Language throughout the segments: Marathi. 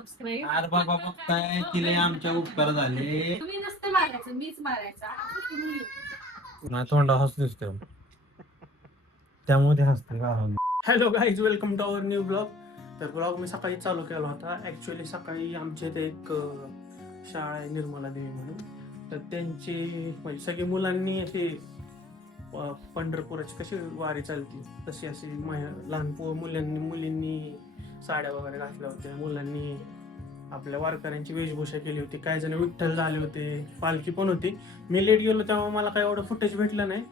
सबस्क्राईब. अरे बाबा बघताय तिला आमच्या उपकार झाले. तुम्ही नसतं मारायचं, मीच मारायचा. असं तुम्ही ना तोंडा हसतोस तो त्यामुळे हसते का. Hello guys, welcome to our new blog. तर ब्लॉग मी सकाळी चालू केला होता. ॲक्च्युली सकाळी आमच्या इथे एक शाळा आहे निर्मला देवी म्हणून. तर त्यांची म्हणजे सगळी मुलांनी अशी पंढरपुराची कशी वारी चालती तशी अशी लहान मुलींनी साड्या वगैरे घातल्या होत्या. मुलांनी आपल्या वारकऱ्यांची वेशभूषा केली होती. काही जण विठ्ठल झाले होते. पालखी पण होती. मी लेट गेलो तेव्हा मला काही एवढं फुटेज भेटलं नाही,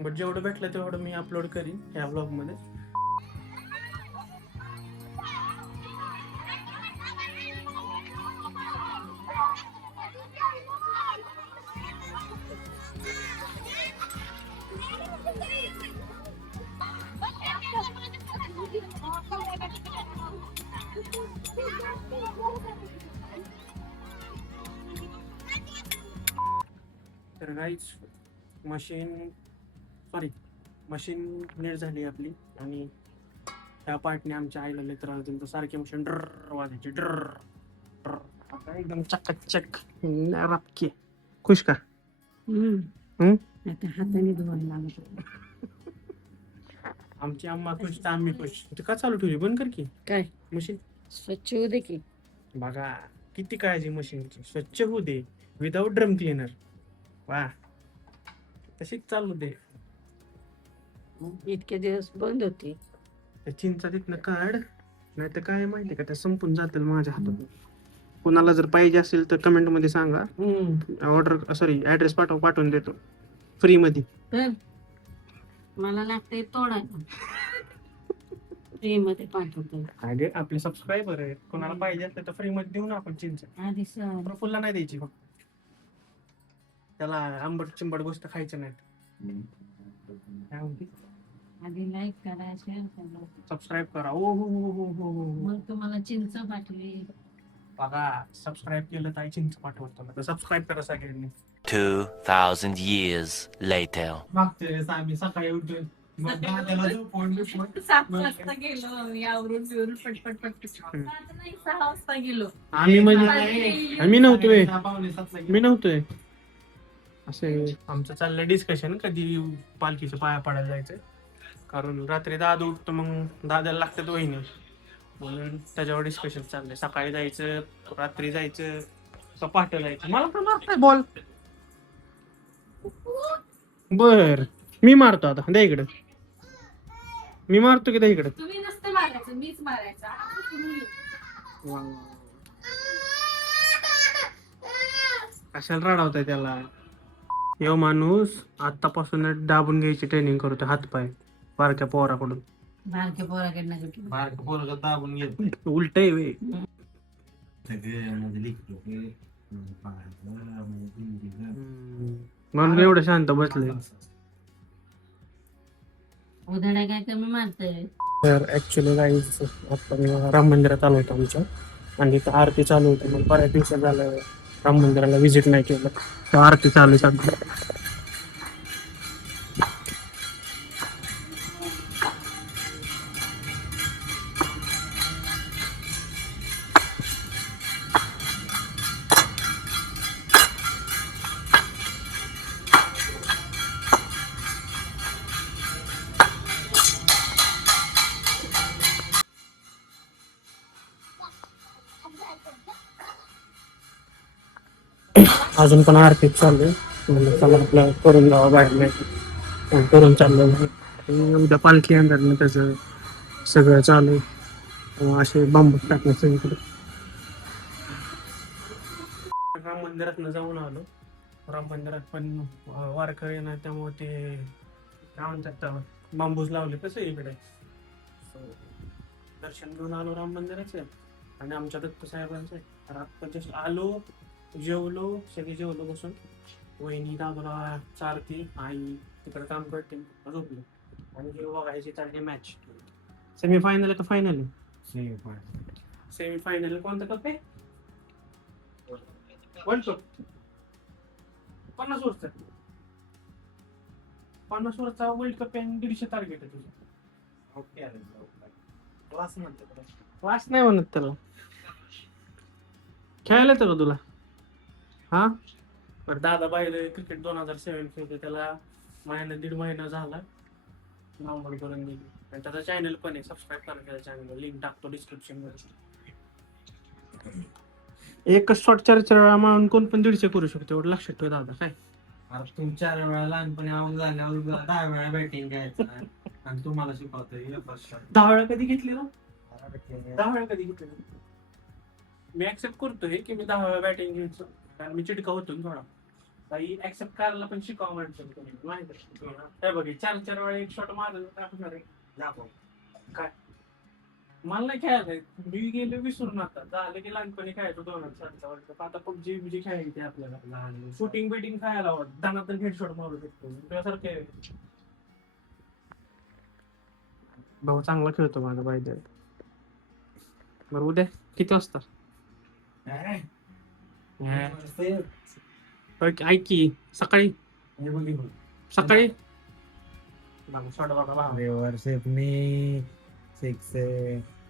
बट जेवढं भेटलं तेवढं मी अपलोड करीन ह्या ब्लॉगमध्ये. तर गाईज मशीन नीट झाली आपली आणि ह्या पार्टने आमच्या आईला लय त्रास दिला. तर सारखी मशीन ड्रर वाजायची ड्रर. आता एकदम चकाचक रापकी. खुश का? आता हाताने धुवायला लागत. आमची अम्मा खुश तर आम्ही खुश. तू का चालू ठेवली? बंद कर की काय मशीन. स्वच्छ होऊ दे की. बघा किती काळजी मशीनची. स्वच्छ होऊ दे विदाउट ड्रम क्लीनर. वा, तशीच चालू दे. इतके दिवस बंद होती. त्या चिंचा तिथनं काढ, नाही तर काय माहिती का त्या संपून जातील माझ्या हातात. कोणाला जर पाहिजे असेल तर कमेंट मध्ये सांगा. ऑर्डर सॉरी ऍड्रेस पाठवून देतो फ्री मध्ये. तर मला लागतंय तोडायला. फ्री मध्ये पाठवतो. अगे आपले सबस्क्रायबर आहेत, कोणाला पाहिजे असेल तर फ्री मध्ये देऊ ना आपण चिंच. आधी प्रफुल्ला नाही द्यायची फक्त. त्याला आंबट चिंबट गोष्ट खायचं नाहीत. काय म्हणते? आधी लाईक करा, शेअर करा, सबस्क्राईब करा. ओ हो हो हो हो हो. मग तुम्हाला चिंच पाठवली. बघा सबस्क्राईब केलं तर चिंच पाठवतो. तर सबस्क्राईब करा सगळ्यांनी. 2,000 years later. मागच्या वेळेस आम्ही सकाळी उठून मग दादाला झोपवून बिपवून 7 वाजता गेलो, यावरून बिवरून पटपट पटपट. आता नाही, 6 वाजता गेलो. आम्ही म्हणजे मी नव्हतोय. मी नव्हतोय. असे आमचं चाललंय डिस्कशन कधी पालखीच्या पाया पडायला जायचंय. कारण रात्री दादा उठतो, मग दादाला लागतात वहिनी, म्हणून त्याच्यावर डिस्कशन चाललंय. सकाळी जायचं, रात्री जायचं का पहाटे जायचं. मला पण मारताय बॉल. बर मी मारतो आता. द्या इकडे. मी मारतो की द्या इकडे. तुम्ही नसतं मारायचं, मीच मारायचा. असं तुम्ही कशाला रडावताय त्याला? यो माणूस आतापासून दाबून घ्यायची ट्रेनिंग करतो हातपाय बारक्या पोराकडून. बारक्या पोराकडनं बारक पोरग दाबून घेत उलट आहे वे. म्हणून एवढं शांत बसले. उधड्या काय कमी मारतोय. तर ऍक्च्युली गाईज आता मी राम मंदिरात आलो होतो आमच्या, आणि इथं आरती चालू होती. मग बऱ्याच दिवसात झालं राम मंदिराला व्हिजिट नाही केलं, तर आरती चालू सध्या. अजून पण आरती चालू आहे. म्हणजे चला आपलं करून जावं बाहेर, नाही करून चाललं. उद्या पालखी आणतात ना, त्याचं सगळं चालू आहे. असे बांबू टाकणे सगळीकडे. राम मंदिरात जाऊन आलो. राम मंदिरात पण वारकरी ना, त्यामुळे ते काय म्हणतात बांबूस लावले कसं इकडे. दर्शन घेऊन आलो राम मंदिराचे आणि आमच्या दत्त साहेबांचे. जस्ट आलो, जेवलो, सगळे जेवलो बसून. वहिनी दादूला चारती, आई तिकडे काम करते, झोपलो. आणि हे बघायची चालली मॅच. सेमीफायनल का फायनल? सेमीफायनल. कोणता कप आहे? World cup. 50 ओव्हरचा. 50 ओव्हरचा वर्ल्ड कप आहे. 150 टार्गेट आहे तुझं. क्लास म्हणतात. क्लास नाही म्हणत त्याला. खेळायला येतं का तुला? हा बरं, दादा पाहिलं क्रिकेट 2007 खेळतो, त्याला दीड महिना झाला नोव्हेंबर पर्यंत गेली. आणि त्याचा चॅनल पण आहे, सबस्क्राईब करा त्याच्या चॅनल, लिंक टाकतो डिस्क्रिप्शन मध्ये. एकच शॉट 4 वेळा मारून कोण पण 150 करू शकतो, एवढं लक्षात ठेव दादा. काय अरे तुम्ही 4 वेळा लहानपणी आऊट झाल्यावर 10 वेळा बॅटिंग घ्यायचं आणि तुम्हाला शिकवतोय 10 वेळा कधी घेतली ना? 10 वेळा कधी घेतली ना? मी ऍक्सेप्ट करतोय की मी 10 वेळा बॅटिंग घ्यायचो, कारण मी चिडका होतो ना थोडा. काही ऍक्सेप्ट करायला पण शिकावं म्हणतो माहिती आहे बघ, 4 वेळा एक शॉट मारलं काय. मला नाही खेळायचं, मी गेलो विसरून. आता झालं की लहानपणी खेळायचो 2007चा वर्ल्ड कप. आता पबजी बिजी खेळायची आपल्याला, लहान शूटिंग बिटिंग खेळायला आवडत, दानातून हेडशॉट मारू शकतो तुझ्यासारखे. भाऊ चांगला खेळतो माझा पाहिजे. बरं, उद्या किती वाजता? ऐक की सकाळी सकाळी शॉट बघा.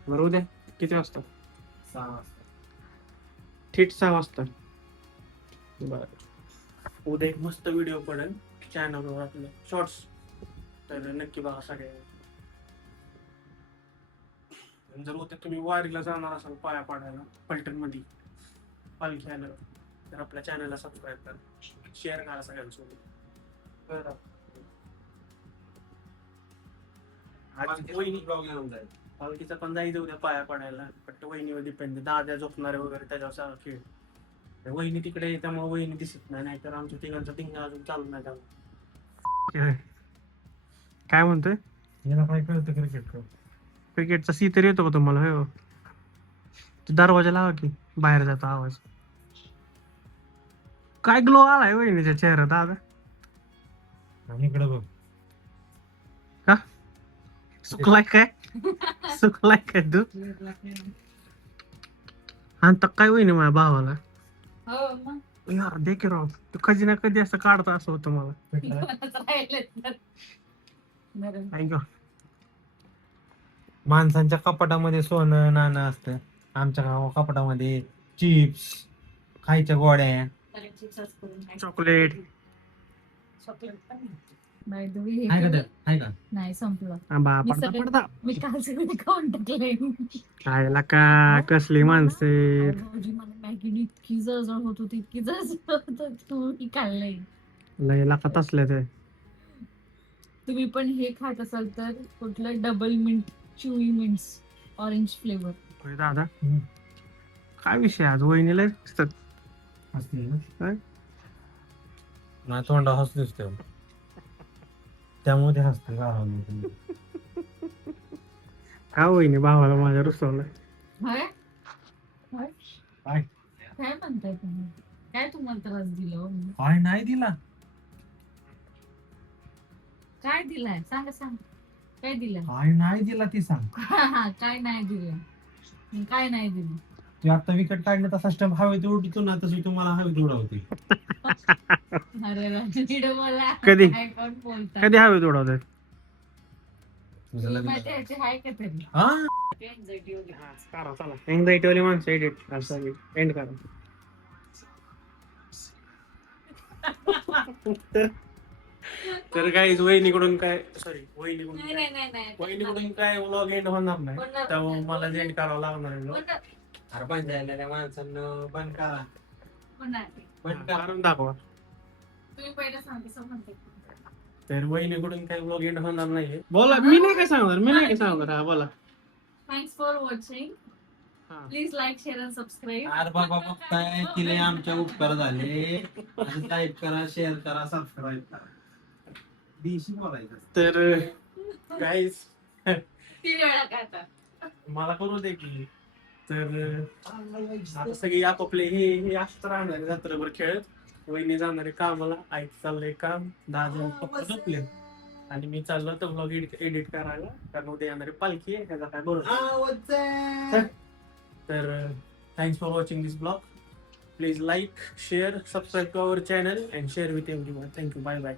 बरं, उद्या किती वाजता? 6 वाजता. थेट 6 वाजता. बरं, उद्या एक मस्त व्हिडिओ पडेल चॅनलवर आपलं शॉर्ट्स, तर नक्की बघा सगळे. जर उद्या तुम्ही वारीला जाणार असाल पाया पाडायला पलटण मध्ये पालखी आलं, तर आपल्या चॅनलला सबस्क्राईब करा, शेअर करा सगळ्यांसोबत. आज वहिनी पालखीचा पण जायचं उद्या पाया पडायला, फक्त वहिनीवर डिपेंड. दाद्या झोपणारे वगैरे त्याच्यावर सगळं खेळ. वहिनी तिकडे, त्यामुळे वहिनी दिसत नाही, नाहीतर आमच्या तिघांचा टिंगा अजून चालू नाही त्यामुळे. काय म्हणतोय? याला काय कळतं क्रिकेट? क्रिकेटचा सी तरी येतो का तुम्हाला? हो, दरवाजा लावा की बाहेर जातो आवाज. काय ग्लो आलाय वहिनीच्या चेहऱ्यात दादा. आणि इकडे बघ, का सुकलाय काय? सुकलाय काय तू? आणि काय वहिनी माझ्या भावाला? हो मग यार दे की राव, तू कधी ना कधी असं काढता असं होतं मला. कोणाचं राहिलं तर. बरं. ऐक गं. माणसांच्या कपाटामध्ये सोनं नाणं असतं, आमच्या कपाटामध्ये चिप्स, खायच्या गोळ्या. Correct success करून. चॉकलेट. Chocolate पण नाही. By the way, हे आहे का केलं? ते? आहे का? नाही संपलं. आंबा मी पडता सगळं- पडता. मी काल सगळे खाऊन टाकले. खायला का कसली माणसे. भाऊजी मला मॅगी इतकी जळजळ होत होती, इतकी जळजळ होत होती, तुम्ही खाल्लंय. लय लाखात असले ते. तुम्ही पण हे खात असाल तर कुठलं double mint chewy mints orange flavour. होय दादा. हम्म. काय विषय आज वहिनीला दिसतात. हसते ना? काय? नाही, तोंडा हसू दिसते त्यामुळे ते हसते. का वहिनी भावाला माझ्या रुसवलं? काय काय? काय म्हणताय तुम्ही? काय तुम्हाला त्रास दिला हो मी? काय नाही दिला? काय दिलाय सांगा सांग. काय दिलं? काय नाही दिला ती सांग. काय नाही दिलं? काय नाही दिलं? तू आता विकेट काढणे तसा स्टंप हवेत उडतो ना, तशी तुम्हाला हवेत उडवते. अरे रणजित मला कधी? काय कोण बोलतात? कधी हवेत उडवतात? तुझं लग्न माझ्या ह्याची आहे का तरी? हा? Anxiety वगैरे. चला एंग्झायटी वाली माणसं एडिट असं एंड करा. तर गाईज वहिनीकडून काय वहिनीकडून नाही नाही नाही नाही वहिनीकडून काय व्लॉग एंड होणार नाही, होणार त्यामुळे नाही. मला एंड करावं लागणार आहे vlog. होणार. अरे बंद झालेल्या माणसांना बंद करा. होणार. बंद करा. कारण दाखवा. तुम्ही पहिलं सांग कसं म्हणते. तर वहिनीकडून काय व्लॉग एंड होणार नाही. बोला, मी नाही काय सांगणार. हा बोला. Thanks for watching. हा. Please like share and subscribe. अरे बाबा बघताय, तिला आमच्या उपकार झाले. लाईक करा, शेअर करा, सबस्क्राईब करा. देशी बोलायचं. तर गाईज 3 वेळा काय आता? मला करू दे की. तर आता सगळी आपापले हे असत राहणार रात्रभर खेळत. वहिनी जाणारे कामाला, आई चाललंय काम, दादा पप्पा झोपले आणि मी चाललो तर व्लॉग एडिट करायला, कारण उद्या येणारी पालखी आहे, त्याचा काय बरोबर. तर thanks for watching this blog. Please like share subscribe to our channel and share with everyone. Thank you. Bye bye.